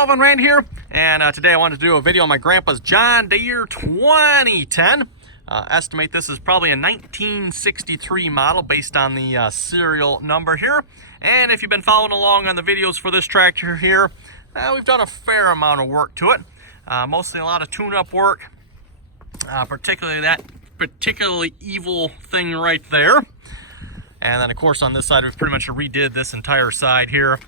Sullivan right here, and today I wanted to do a video on my grandpa's John Deere 2010. Estimate this is probably a 1963 model based on the serial number here. And if you've been following along on the videos for this tractor here, we've done a fair amount of work to it. Mostly a lot of tune-up work, particularly that particularly evil thing right there. And then of course on this side we've pretty much redid this entire side here.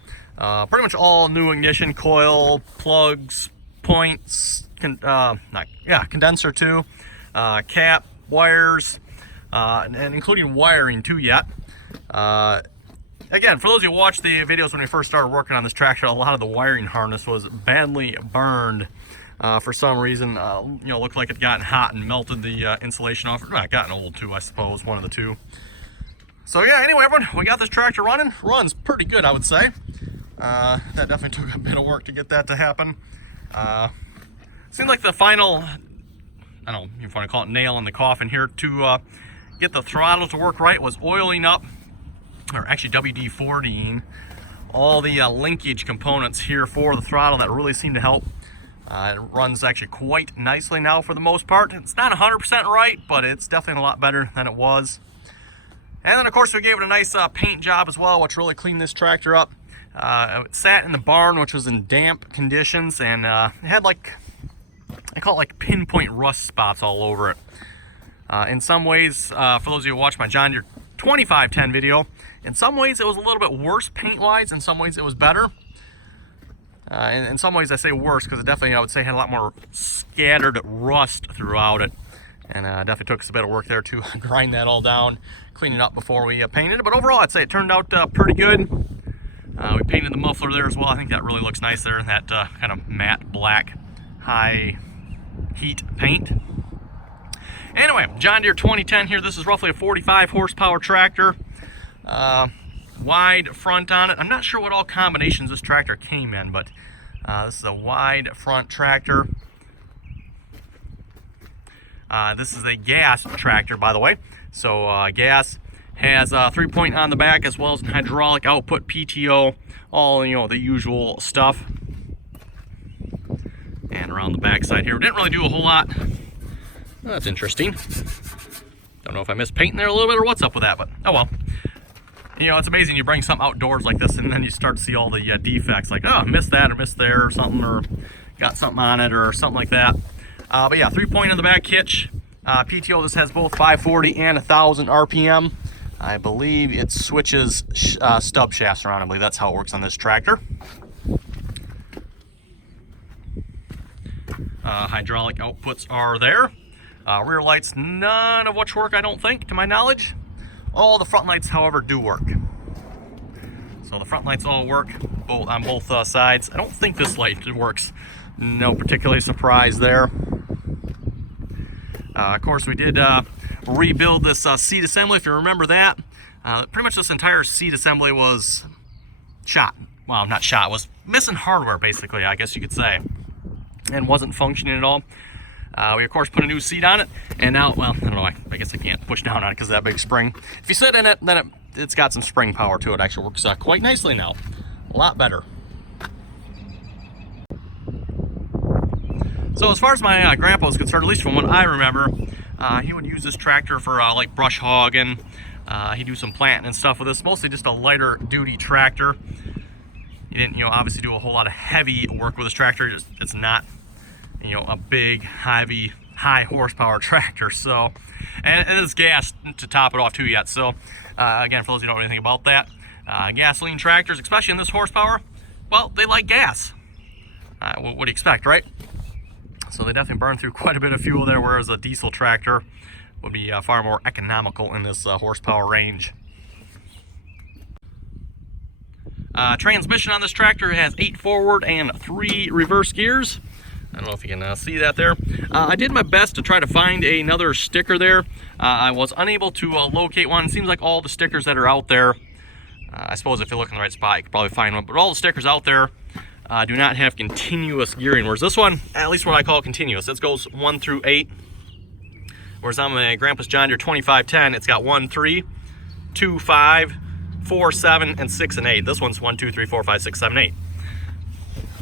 Pretty much all new ignition coil, plugs, points, condenser too, cap, wires, and including wiring too yet. Again, for those of you who watched the videos when we first started working on this tractor, a lot of the wiring harness was badly burned for some reason. Looked like it gotten hot and melted the insulation off. Well, it gotten old too, I suppose, one of the two. So yeah, anyway, everyone, we got this tractor running. Runs pretty good, I would say. That definitely took a bit of work to get that to happen. Seems like the final, I don't know if you want to call it nail in the coffin here to get the throttle to work right was oiling up, or actually WD-40ing all the linkage components here for the throttle. That really seemed to help. It runs actually quite nicely now for the most part. It's not 100% right, but it's definitely a lot better than it was. And then of course we gave it a nice paint job as well, which really cleaned this tractor up. It sat in the barn, which was in damp conditions, and it had like, I call it like pinpoint rust spots all over it. In some ways, for those of you who watched my John Deere 2510 video, in some ways it was a little bit worse paint-wise, in some ways it was better. In some ways I say worse because it definitely, I would say, had a lot more scattered rust throughout it. And definitely took us a bit of work there to grind that all down, clean it up before we painted it. But overall, I'd say it turned out pretty good. We painted the muffler there as well. I think that really looks nice there, that kind of matte black high heat paint. Anyway, John Deere 2010 here. This is roughly a 45 horsepower tractor. Wide front on it. I'm not sure what all combinations this tractor came in, but this is a wide front tractor. This is a gas tractor, by the way. So gas has 3-point on the back as well as an hydraulic output, PTO, all the usual stuff. And around the back side here, we didn't really do a whole lot. That's interesting. Don't know if I missed painting there a little bit or what's up with that, but oh well. It's amazing you bring something outdoors like this and then you start to see all the defects, like, oh, missed that or missed there or something, or got something on it or something like that. But yeah, 3-point in the back hitch. PTO, this has both 540 and 1000 RPM. I believe it switches stub shafts around. I believe that's how it works on this tractor. Hydraulic outputs are there. Rear lights, none of which work, I don't think, to my knowledge. All the front lights, however, do work. So the front lights all work on both sides. I don't think this light works. No particular surprise there. Of course, we did rebuild this seat assembly, if you remember that. Pretty much this entire seat assembly was shot. Well, not shot, was missing hardware, basically, I guess you could say. And wasn't functioning at all. We, of course, put a new seat on it. And now, well, I don't know, I guess I can't push down on it because of that big spring. If you sit in it, then it's got some spring power to it. It actually works quite nicely now. A lot better. So as far as my grandpa was concerned, at least from what I remember, he would use this tractor for like brush hogging. He'd do some planting and stuff with this. Mostly just a lighter duty tractor. He didn't, obviously do a whole lot of heavy work with this tractor. It's not, a big, heavy, high horsepower tractor. So, and it's gas to top it off too yet. So, again, for those who don't know anything about that, gasoline tractors, especially in this horsepower, well, they like gas. What do you expect, right? So they definitely burn through quite a bit of fuel there, whereas a diesel tractor would be far more economical in this horsepower range. Transmission on this tractor has 8 forward and 3 reverse gears. I don't know if you can see that there. I did my best to try to find another sticker there. I was unable to locate one. It seems like all the stickers that are out there, I suppose if you look in the right spot, you could probably find one, but all the stickers out there do not have continuous gearing, whereas this one, at least what I call continuous, it goes 1 through 8. Whereas on my grandpa's John Deere 2510, it's got 1, 3, 2, 5, 4, 7, and 6 and 8. This one's 1, 2, 3, 4, 5, 6, 7, 8.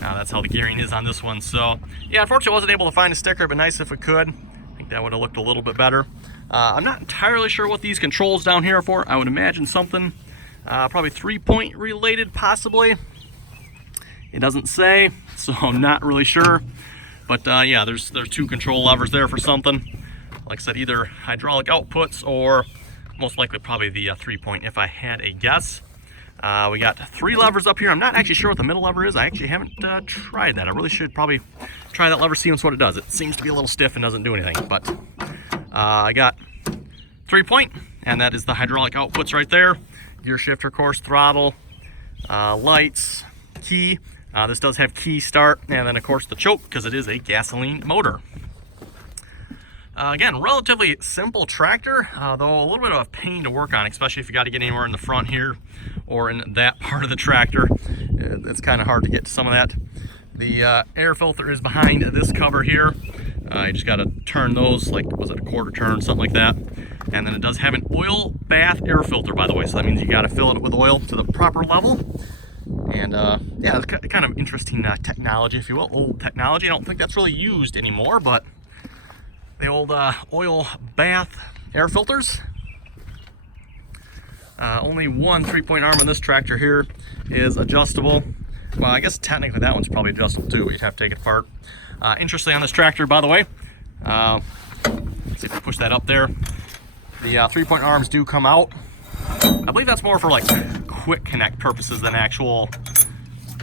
That's how the gearing is on this one. So yeah, unfortunately I wasn't able to find a sticker, but nice if it could. I think that would have looked a little bit better. I'm not entirely sure what these controls down here are for. I would imagine something probably 3-point related, possibly. It doesn't say, so I'm not really sure. But yeah, there's 2 control levers there for something. Like I said, either hydraulic outputs or most likely probably the 3-point if I had a guess. We got 3 levers up here. I'm not actually sure what the middle lever is. I actually haven't tried that. I really should probably try that lever, see what it does. It seems to be a little stiff and doesn't do anything. But I got 3-point, and that is the hydraulic outputs right there. Gear shifter, of course, throttle, lights, key. This does have key start, and then of course the choke, because it is a gasoline motor. Again, relatively simple tractor, though a little bit of a pain to work on, especially if you got to get anywhere in the front here or in that part of the tractor. It's kind of hard to get to some of that. The air filter is behind this cover here. You just got to turn those, like, was it a quarter turn, something like that. And then it does have an oil bath air filter, by the way, so that means you got to fill it with oil to the proper level. And yeah, it's kind of interesting technology, if you will, old technology. I don't think that's really used anymore, but the old oil bath air filters. Only one 3-point arm on this tractor here is adjustable. Well, I guess technically that one's probably adjustable too, but you'd have to take it apart. Interestingly on this tractor, by the way, let's see if I push that up there, the 3-point arms do come out. I believe that's more for like quick connect purposes than actual,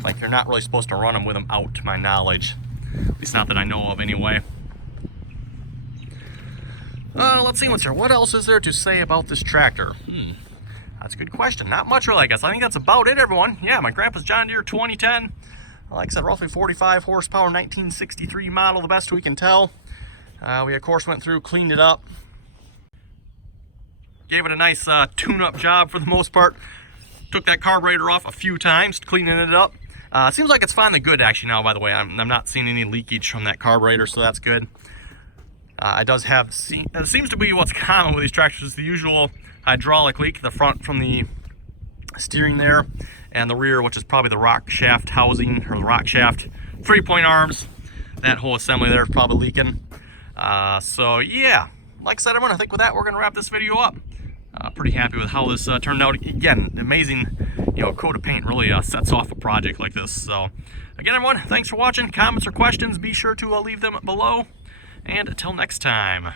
like you're not really supposed to run them with them out, to my knowledge. At least not that I know of anyway. Let's see what's here. What else is there to say about this tractor? That's a good question. Not much really, I guess. I think that's about it, everyone. Yeah, my grandpa's John Deere 2010. Like I said, roughly 45 horsepower, 1963 model, the best we can tell. We, of course, went through, cleaned it up. Gave it a nice tune-up job for the most part. Took that carburetor off a few times, cleaning it up. Seems like it's finally good, actually, now, by the way. I'm not seeing any leakage from that carburetor, so that's good. It does have, it seems to be what's common with these tractors, is the usual hydraulic leak, the front from the steering there, and the rear, which is probably the rock shaft housing, or the rock shaft 3-point arms. That whole assembly there is probably leaking. So yeah, like I said, everyone, I think with that we're going to wrap this video up. Pretty happy with how this turned out. Again, amazing, coat of paint really sets off a project like this. So again, everyone, thanks for watching. Comments or questions, be sure to leave them below. And until next time.